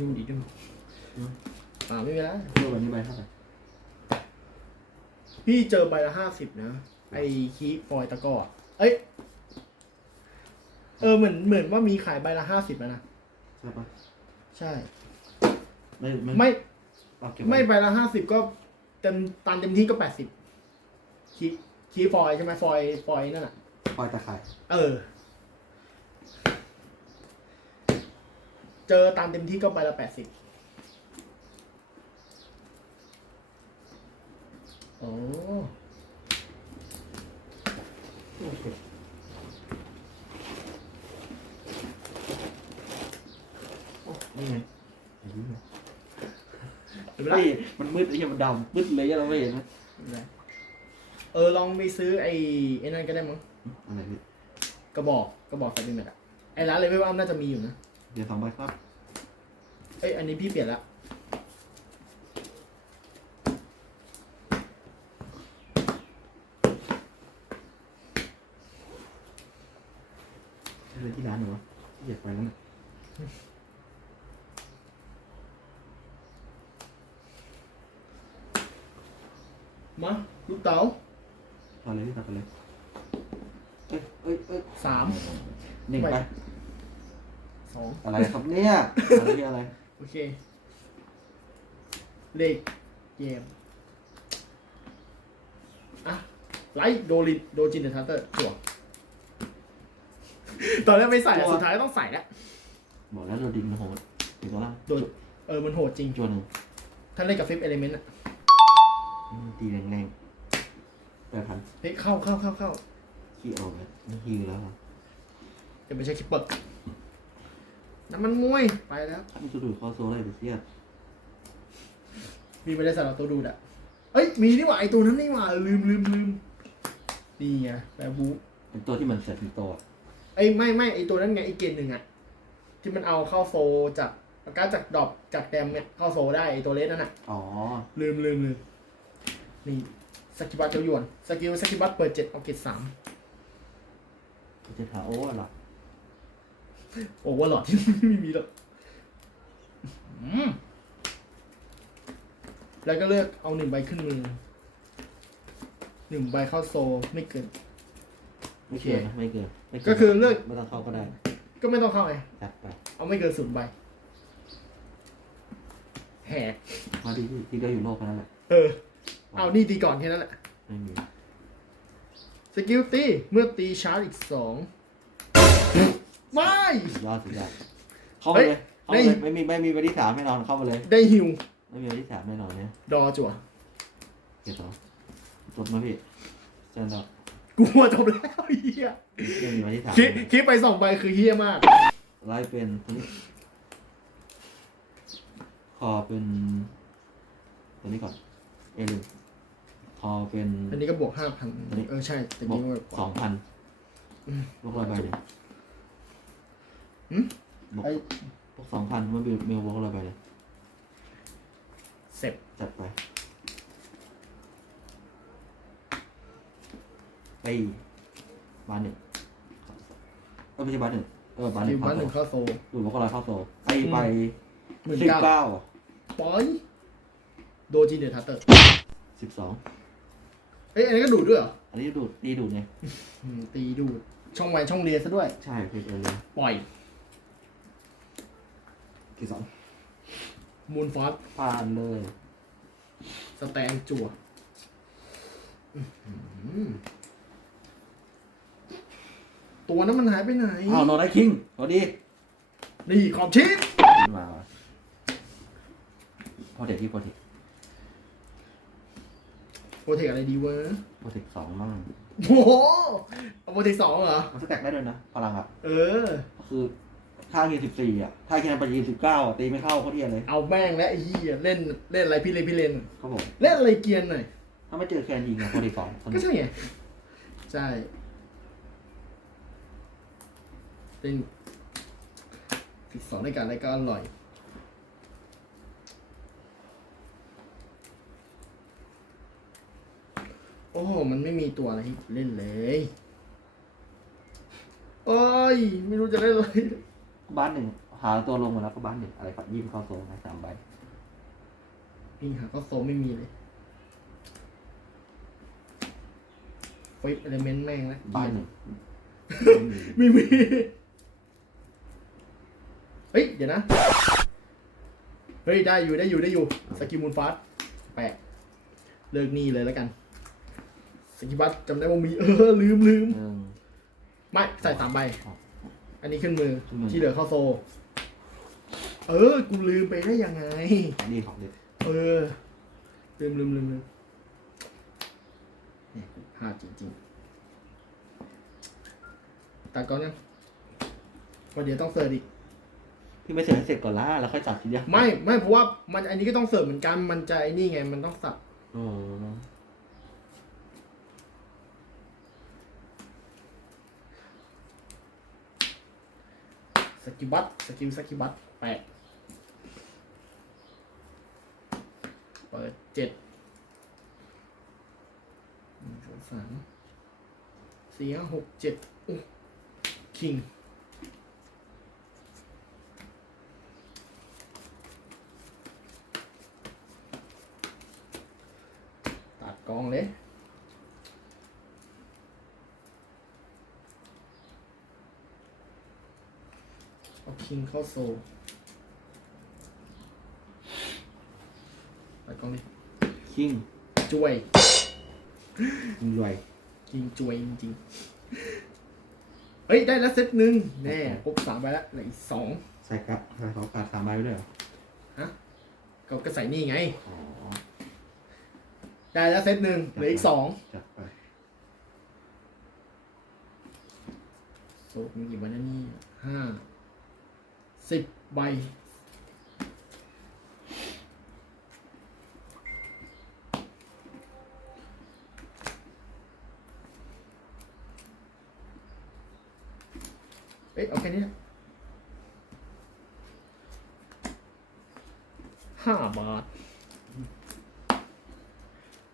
ดูดิดูอืมอ่าไม่เป็นไรเมื่อวันนี้ใบเท่าไหร่พี่เจอใบละห้าสิบนะ ไอคีฟอยตะกร้ออะเอ้ย เออเหมือนเหมือนว่ามีขายใบละห้าสิบแล้วนะ ใช่ปะใช่ ไม่ไม่ไม่เอาเก็บไม่ว้ใบละห้าสิบก็เต็มตามเต็มที่ก็แปดสิบคีคีฟอยใช่ไหมฟอยฟอยนั่นอะปล่อยตะไคร่เออ เจอตามเต็มที่ก็ใบละแปดสิบโอ้โอเคโอ้นี่ไงไอ้นี่ไงเห็นไหมล่ะเฮ้ยมันมืดไอ้เหี้ยมันดำมืดเลยเราไม่เห็นนะเออลองไปซื้อไอ้ไอ้นั่นก็ได้มั้ง อะไรพี่กระบอกกระบอกไฟเป็นแมทอะไอ้ร้านเลยไม่ว่าน่าจะมีอยู่นะ เดี๋ยวสองใบครับ เอ้ยอันนี้พี่เปลี่ยนละใช่เลยที่ร้านหนูวะอยากไปแล้วนะมาลูกเต๋าเอาเลยพี่ตัดไปเลย เอ้ยเอ้ยเอ้ยสามหนึ่งไปส องอะไรครับเนี่ยอะไรที่อะไรโอเค เลขเกมอะไลท์โดลินโดจินเดอะทัตเตอร์จั่วตอนแรกไม่ใส่อะสุดท้ายต้องใส่แล้วบอกแล้วเราดินโหดถึงตัวล่างโดนเออมันโหดจริงจวนหนึ่งถ้าเล่นกับฟิปเอลิเมนต์อะอืมตีแรงๆแปดพันเฮ้ยเข้าเข้าเข้าเข้าขี้ออกเลยนี่ฮิวแล้วครับจะไม่ใช่คิปเปอร์ น้ำมันมวยไปแล้วถ้ามันจะดูดคอโซ่ได้ไปเสียดมีไม่ได้สำหรับตัวดูดอะเอ้ย มีนี่หว่าไอตัวนั้นนี่หว่าลืมลืมลืมนี่ไงแบบูเป็นตัวที่มันเสร็จเป็นตัวไอ้ยไม่ไม่ไอตัวนั้นไงไอเกณฑ์หนึ่งอะที่มันเอาเข้าโซจากการดจากดรอปจากแดมเนี่ยเข้าโซได้ไอตัวเลสนั่นอะอ๋อ ลืมลืมลืมนี่สกิบัตเจ้าหยวนสกิลสกิบัตเปิดเจ็ดเอาเกตสามจะถามโอ้อะไร โอเวอร์หลอดที่ไม่มีหรอกอืมแล้วก็เลือกเอาหนึ่งใบขึ้นมือหนึ่งใบเข้าโซไม่เกิน ไม่เกินนะไม่เกินไม่นก็คือเลือก ไม่ต้องเข้าก็ได้ก็ไม่ต้องเข้าไงจัดไปเอาไม่เกินศูนย์ใบแหกมาดีที่ที่ก็อยู่โลกแค่นั้นแหละเออ เอานี่ตีก่อนแค่นั้นแหละไม่มี สกิลตีเมื่อตีชาร์จอีกสอง ไม่ สุดยอดสุดยอดเข้ามาเลยเข้ามาได้เลยไม่มีไม่มีใบที่สามแน่นอนเข้ามาเลย ได้ฮิว ไม่มีใบที่สามแน่นอนเนี่ยดอจั่วเก็บต่อจบไหมพี่เจนต่อกลัวจบแล้วเฮียไม่มีใบที่สามคิดคิดไปสองใบคือเฮียมาก ไล่เป็นตัวนี้คอเป็นตัวนี้ก่อน เอลินคอเป็นอันนี้ก็บวกห้าพันอันนี้เออใช่แต่บวนี้กว่าสองพันอืมบวกร้อยใบเลย หืมบวกไอ้บวกสองพันมันมีมีบวกร้อยใบเลย เสร็จจัดไป ไปบานหนึ่งเออไม่ใช่บานหนึ่งเออบานหฮินึ่วงบ้านหเข้านึ่งโซเข้าโซดูดบวกร้อยเข้าโซไปไปหมื่นสิบเก้าเก้าปอยโดจินเดอร์ทัตเตอร์สิบสองเอ้ยอันนี้ก็ดูดด้วยเหรออันนี้ดูดตีดูดไงอืมตีดูดช่องไวช่องเรียนซะด้วย ใช่คือเอเลยปล่อย กี่สองมูนฟอสผ่านเลยสแตนจั่วอื้อหือตัวนั้นมันหายไปไหน อ้าวนอนได้คิงสวัสดีนี่ขอบชิดมาว่ะพอเด็กที่พอเด็กโปรเทคอะไรดีวะพอเด็กสองมั่งโอ้โหเอาโปรเทคสองเหรอมันสแต็กได้ด้วยนะ พลังอะ เออ ก็คือ ถ้าเกียร์สิบสี่อะถ้าแค่ไปยีสิบเก้าอะตีไม่เข้าเขาเทียนเลยเอาแม่งและไอ้เหี้ยเล่นเล่นอะไรพี่เล่นพี่เล่นครับผมเล่นอะไรเกรียนหน่อยถ้าไม่เจอแคนยิงอะพอเด็กสองสนุก็กใช่ไงใช่เล่นติดสองในการอะไรก็อร่อย โอ้โหมันไม่มีตัวอะไรให้เล่นเลย โอ้ย ไม่รู้จะเล่นอะไร บ้านหนึ่งหาตัวลงมาแล้วก็บ้านหนึ่งอะไรครับยิ้มเข้าโซ่ให้สามใบนี่หาก็โซไม่มีเลยฟิปเอลเมนต์แม่งแล้วบ้านหนึ่งไม่มี เฮ้ย เดี๋ยวนะ เฮ้ย ได้อยู่ได้อยู่ได้อยู่ สกิลมูลฟาสแปะเลิกหนี่เลยแล้วกัน สกิลบัสจำได้ว่ามี เออ ลืมลืมหนึ่งไม่ ใส่สามใบ อันนี้ขึ้นมือขึ้นมือ ที่เหลือเข้าโซ เออ กูลืมไปได้ยังไงดีของเด็ดเออ ลืมลืมลืมลืมเนี่ยพลาดจริงๆตัดก่อนยังวันเดี๋ยวต้องเสิร์ฟอีก พี่ไม่เสร็จให้เสร็จก่อนละแล้วค่อยจับทีเดียวไม่ ไม่ เพราะว่ามันอันนี้ก็ต้องเสิร์ฟเหมือนกัน มันจะไอ้นี่ไง มันต้องสับโอ้ กิบัตสกิลสกิบัตแปดเปิดเจ็ดสามสี่ห้าหกเจ็ดอุ๊ยคิง ตัดกองเลย เอาคิงเข้าโซลตัดกองเลยคิงจวยยิงรวยคิงจวยจริงๆเฮ้ย ได้แล้วเซตหนึ่งแน่ครบสามใบแล้วเหลืออีกสองใส่กับใส่เขาขาดสามใบไว้ด้วยเหรอเขาก็ใส่นี่ไง อ๋อได้แล้วเซตหนึ่งเหลืออีกสองจัดไปโซลมีกี่ใบนะนี่ห้า สิบใบเอ้ยเอาแค่นี้นะห้าบาท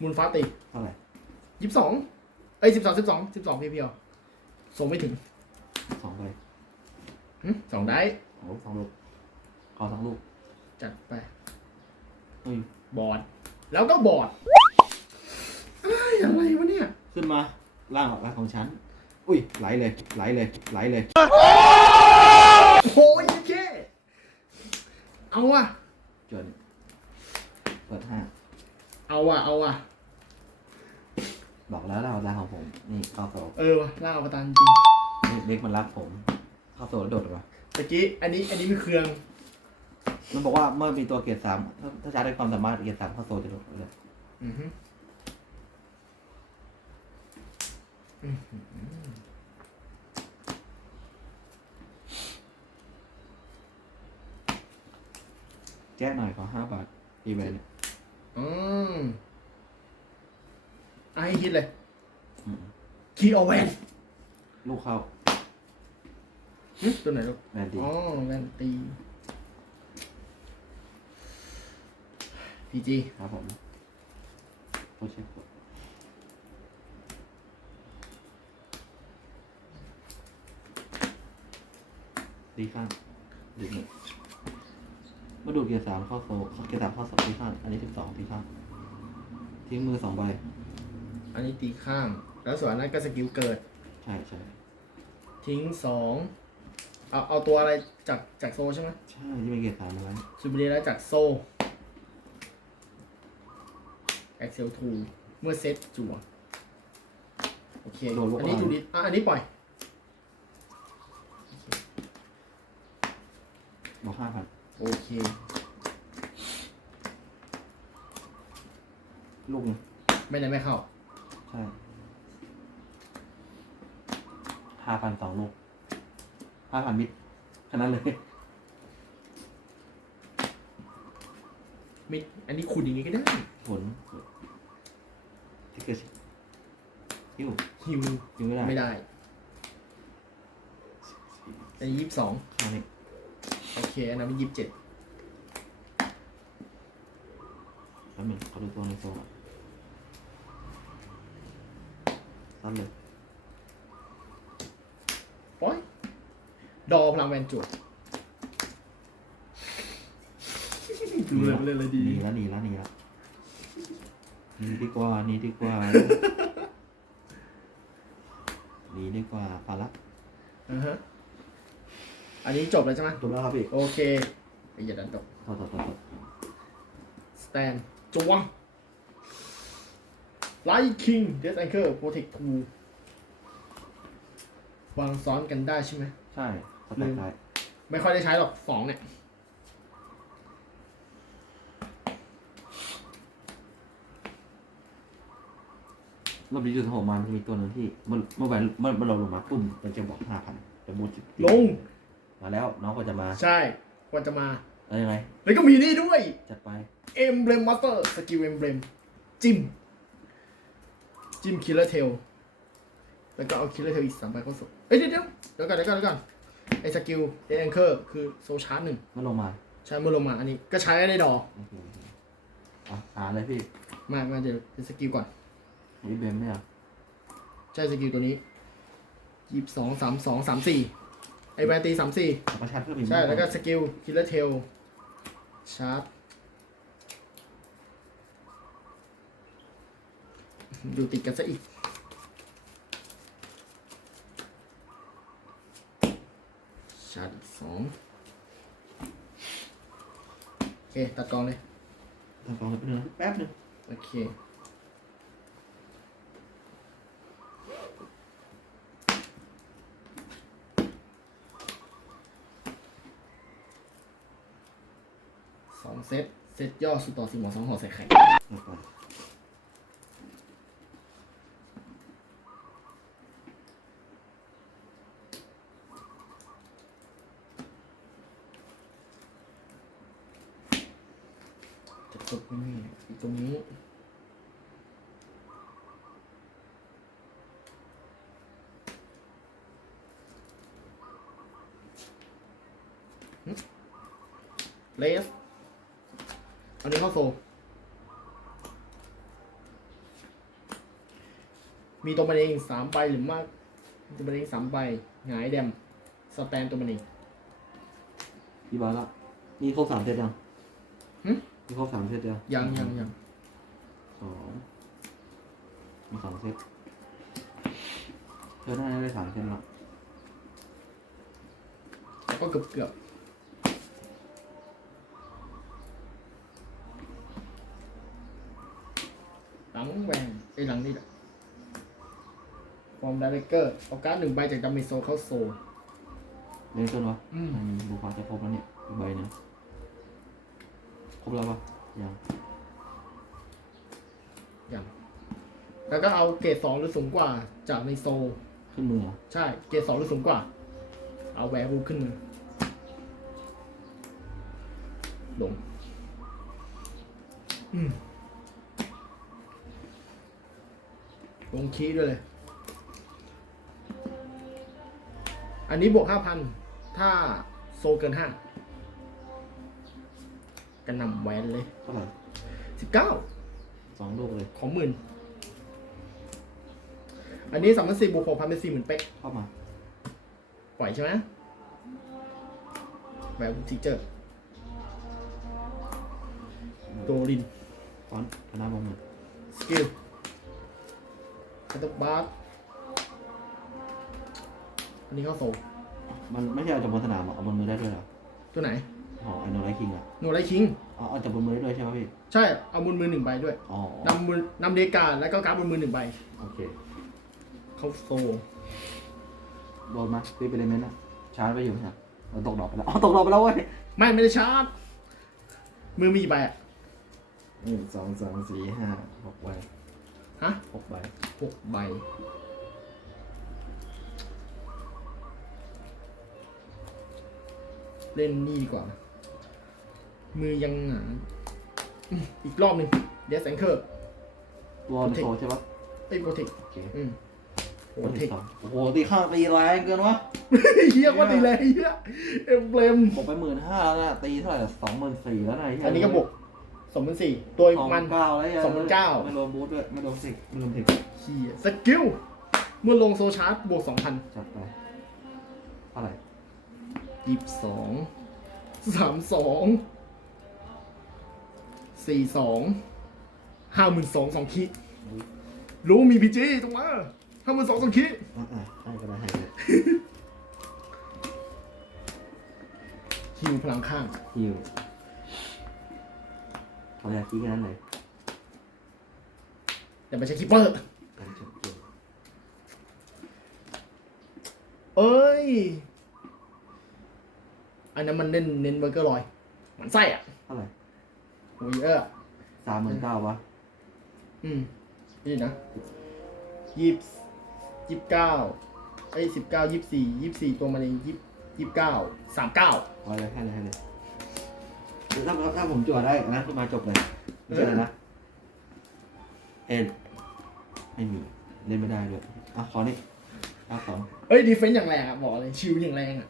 มูลฟ้าตีเท่าไหร่ยี่สิบสองเอ้ยสิบสองสิบสองสิบสองเพียวๆส่งไม่ถึงสองใบ หึสองได้ โอ้สองลูกขอสองลูกจัดไปเฮ้ยบอร์ดแล้วก็บอร์ดเอ้ยอะไรวะเนี่ย ขึ้นมาล่างล่างของฉัน อุ้ยไหลเลยไหลเลยไหลเลยโอ้ยแค่เอาอะจนเปิดห้าเอาอะเอาอะบอกแล้วเราล่างของผม นี่เข้าโซ่เออวะล่าอวตารจริงนี่เด็กมันรักผม เข้าโซ่แล้วโดดออกมา ตะกี้อันนี้อันนี้มีเครื่องมันบอกว่าเมื่อมีตัวเกียร์สามถ้าถ้าชาร์จได้ความสามารถเกียร์สามเข้าโซ่จะโดดเลยอือฮึอื้อหือแจ้หน่อยขอห้าบาทอีเวนต์อืมอะให้คิดเลย อืมคีย์เอาแวนลูกเข้า หึตัวไหนลูกแวนดีอ๋อแวนตีพีจีครับผมโอเช็คกดตีข้างดูหนึ่งมาดูเกียร์สามเข้าโซ่เกียร์สามเข้าโซ่ตีข้าง อันนี้สิบสองตีข้าง ทิ้งมือสองใบ อันนี้ตีข้าง แล้วส่วนอันนั้นก็สกิลเกิด ใช่ใช่ทิ้งสอง เอาเอาตัวอะไรจากจากโซใช่ไหมใช่ที่เป็นเกียร์สามมาแล้วซูเปอร์เรียแล้วจากโซเอ็กเซลทูเมื่อเซตจั่วโอเค อันนี้จูดิอะอันนี้ปล่อย บอกห้าพันโอเค ลูกหนึงไม่ได้ไม่เข้า ใช่ห้าพันสองลูก ห้าพันมิดแค่นั้นเลยมิดอันนี้ขุดอย่างนี้ก็ได้ผลที่เกิดฮิวฮิวฮิวไม่ได้ไม่ได้อันนี้ยี่สิบสองข้างนี้โอเคอันนั้นเป็นยี่สิบเจ็ดแป๊บหนึงขอดูตัวในโซ่ก่อนซ้ำเลย ปล่อย ดอพลังแวนจวดรู้เลยว่าเล่นอะไรดีหนีแล้วหนีแล้วหนีแล้วหนีดีกว่าหนีดีกว่าหนีดีกว่าพาละอ่าฮะอันนี้จบแล้วใช่ไหมจบแล้วครับพี่โอเคไอ้อย่าดันตกต่อต่อต่อต่อสแตนจวงไลท์คิงเดสแองเกอร์โปรเทคทูวางซ้อนกันได้ใช่ไหมใช่ สแต็กได้ไม่ค่อยได้ใช้หรอกสองเนี่ยรอบนี้ดูทั้งหมดมามันมีตัวหนึ่งที่มันเมื่อวันเมื่อเราลงมาปุ๊บมันจะบอกห้าพันแต่บูทสิบลง มาแล้วน้องก็จะมา ใช่ควรจะมาเอ้ยยังไงแล้วก็มีนี่ด้วยจัดไปเอ็มเบรมมาสเตอร์สกิลเอ็มเบรมจิ้มจิ้มคิลเลอร์เทลแล้วก็เอาคิลเลอร์เทลอีกสามใบเข้าสู่เอ้ยเดี๋ยวเดี๋ยวเดี๋ยวก่อนเดี๋ยวก่อนเดี๋ยวก่อน ไอ้สกิลเดนแองเกอร์คือโซชาร์จหนึ่งมันลงมาใช้เมื่อลงมาอันนี้ก็ใช้ได้ดอกโอเคอะอ่านเลยพี่มามาเดี๋ยวเป็นสกิลก่อนวิเบมเนี่ยใช่สกิลตัวนี้ยี่สองสามสองสามสี่ไอแวนตีสามสี่เอาประชันเพิ่มอีกใช่แล้วก็สกิลคิลเลอร์เทลชาร์จอยู่ติดกันซะอีก ชาร์จอีกสองโอเค ตัดกองเลยทำกองเลยแป๊บนึงนะแป๊บนึงโอเค สองเซต เซตย่อสุดต่อสี่หมอสองห่อใส่ไข่ เดี๋ยวก่อนจะตกไม่มีอีกตรงนี้เลสอันนี้เข้าโซ มีตัวมันเองสามใบหรือมาก ตัวมันเองสามใบหงายแดม สแตนตัวมันเองกี่บาทละนี่ครบสามเซตยัง หึนี่ครบสามเซตยังยังยังยังสองมีสองเซตเธอน่าจะได้สามเซตละก็เกือบเกือบหลังแหวนไอ้ยหลังนี่แหละฟอร์มดาร์เกอร์เอาการ์ดหนึ่งใบจากดัมเมโซเข้าโซเล่นต้นวะอืมอืมดูความจะครบแล้วเนี่ยอีกใบหนึงคร บแล้วปะยังอย่างแล้วก็เอาเกรดสองหรือสูงกว่าจากในโซขึ้นมือเหรอใช่ เกรดสองหรือสูงกว่า เอาแวร์บูขึ้นมือลงอืมลงคีย์ด้วยเลย อันนี้บวกห้าพัน ถ้าโซเกินห้า กันนำแวนเลยเท่าไหร่สิบเก้าสองลูกเลยของหมื่นอันนี้สามพันสี่บวกหกพันเป็นสี่หมื่นเป๊กเข้ามาปล่อยใช่ไหมแบบทีเจอร์โดรินฟอนต์คณะบงมือสกิลคัตเตอร์บาร์อันนี้เข้าโซมันไม่ใช่เอาจากบนสนามหรอกเอาบนมือได้ด้วยเหรอตัวไหน อ๋อไอโนไลคิงอะโนไลคิงอ๋อเอาจากบนมือได้ด้วยใช่ไหมพี่ ใช่เอาบนมือหนึ่งใบด้วยอ๋อนำมือนำเดกาแล้วก็การ์ดบนมือหนึ่งใบโอเคเข้าโซโดนมาตีไปเลยเมนต์นะชาร์จไปอยู่ใช่ไหมเราตกดอกไปแล้วอ๋อตกดอกไปแล้วเว้ยไม่ไม่ได้ชาร์จมือมีกี่ใบอะหนึ่งสองสามสี่ห้าหกใบฮะหกใบหกใบเล่นนี่ดีกว่า มือยังหนาอืมอีกรอบหนึ่งเดสแองเกอร์วอลโซใช่ปะไอ้โปรเทคโอเคอืมโปรวันเทที่คสองโอ้โหตีข้างตีแรงเกินวะเฮียว่าดีเลยเฮียเอ็มเบลมผมไปหมื่นห้าแล้วนะตีเท่าไหร่สองหมื่นสี่แล้วนะไเหี้ยอันนี้ก็บวกสองพันสี่ตัวสองมันเก้าแล้วยังสองหมื่นเก้า ไม่รวมบูทด้วยไม่รวมสิไม่รวมสิเฮียสกิลเมื่อลงโซชาร์จบวกสองพันจัดไปเท่าไหร่ยี่สิบสองสามสอง สี่สองห้าหมื่นสองสองคิรู้มีพีจีตรงมาห้าหมื่นสองสองคิอะอะให้ก็ได้ให้ก็ได้ฮิวพลังข้างฮิวเขาอยากคิดแค่นั้นเลยแต่ไม่ใช่คิปเปอร์ การจบเกมเอ้ย อันนั้นมันเน้นเน้นเบอร์เกอร์ลอยหมันไส้อะเท่าไหร่ โอ้ยเออสามหมื่นเก้าวะอืม นี่นะยี่สิบยี่สิบเก้าไอ้สิบเก้ายี่สิบสี่ยี่สิบสี่ตัวมันเองยี่ยี่สิบเก้าสามเก้าไว้เลยให้เลยให้เลยถ้าถ้าผมจั่วได้นะขึ้นมาจบเลยไม่ใช่อะไรนะเอ็นไม่มีเล่นไม่ได้ด้วยอะขอนี่อะสองเอ้ยดีเฟนต์อย่างแรงอะบอกเลยชิวอย่างแรงอะ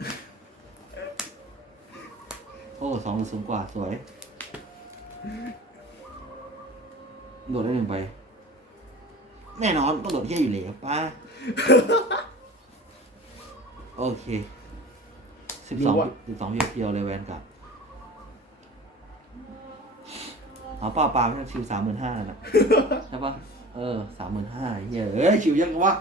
โอ้สองหรือสูงกว่าสวย โดดได้หนึ่งใบแน่นอนต้องโดดเที่ยอยู่แล้วป้าโอเคสิบสองสิบสองเพียวๆเลยแวนกับเอาป้าปลาไม่ใช่ชิวสามหมื่นห้าน่ะใช่ปะเออสามหมื่นห้าเฮ้ยเอ้ยชิวยังกว่า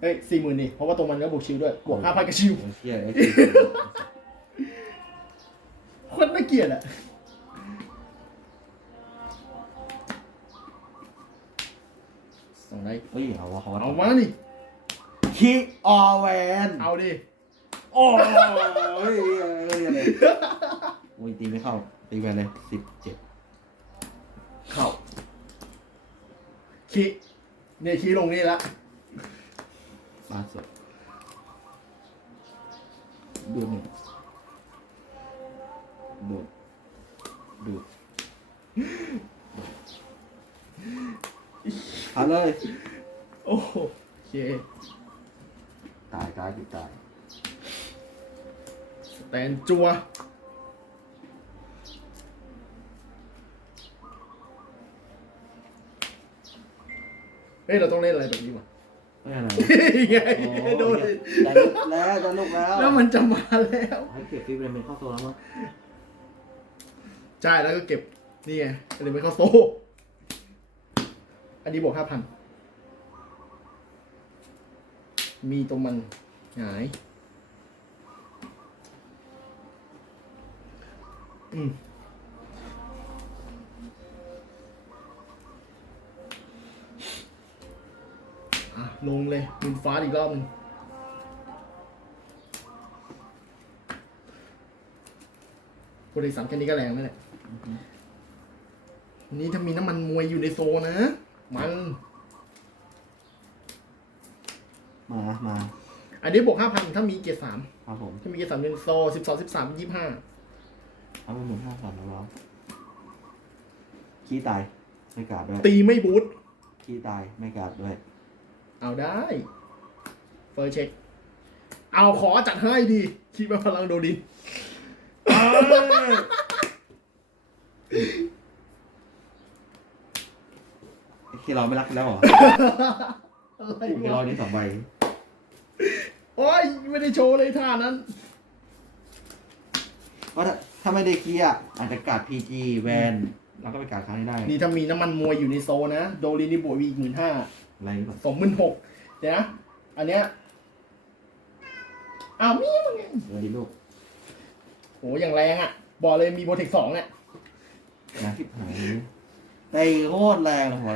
เอ้ยสี่หมื่นนี่เพราะว่าตรงมันก็บวกชิวด้วยบวกห้าพันกับชิวเฮ้ยเอ้ยชิว โคนน่าเกลียดอะ สองไดเฮ้ยเอาวะเขาเอามานี่คิออแวนเอาดิ โอ้ยเฮ้ยเฮ้ยอะไรโอ้ยตีไม่เข้า ตีแวนเลยสิบเจ็ดเข้าคีเนี่ยคีลงนี่ละบาทสดดูดหนึ่งดูดดูด เอาเลย โอ้โหโอเคตายตายติดตายสแตนจัวเฮ้ยเราต้องเล่นอะไรแบบนี้วะไม่อะไรไงโอ้โดนยได้ลุกแล้วได้ลุกแล้วแล้วมันจะมาแล้วให้เก็บฟิปเลยเป็นเข้าตัวแล้วมั้งใช่แล้วก็เก็บนี่ไงอันนี้ไม่เข้าโซ่ อันนี้บวกห้าพัน มีตรงมันหงาย อืมอะลงเลยมินฟ้าอีกรอบหนึ่งโปรตีสามแค่นี้ก็แรงแล้วแหละวันนี้ถ้ามีน้ำมันมวยอยู่ในโซนะ มันมามาอันนี้บวกห้าพันถ้ามีเกียร์สามครับผมถ้ามีเกียร์สามเป็นโซสิบสองสิบสามยี่ห้าเอาไปหมื่นห้าพันแล้วเราขี้ตายไม่กาดด้วยตีไม่บูทขี้ตายไม่กาดด้วย เอาได้ เฟิร์สเช็ค เอาขอจัดให้ดีคิดว่าพลังโดดิน ที่เราไม่รักกันแล้วเหรออะไรที่เราวะนี่สองใบโอ้ยไม่ได้โชว์เลยท่านั้น เพราะถ้าถ้าไม่ได้ขี้อะอาจจะกาดพีจีแวนแล้วก็ไปกาดครั้งนี้ได้ นี่ถ้ามีน้ำมันมวยอยู่ในโซนะ โดรินนี่บวกอีกหมื่นห้าอะไรแบบสองหมื่นหกเดี๋ยวนะ อันเนี้ยอ้าวมีมึงไงเดี๋ยวดีลูกโหอย่างแรงอะ บอกเลยมีโบเทคสองอะ นะที่หายไอ้โคตรแรงหัว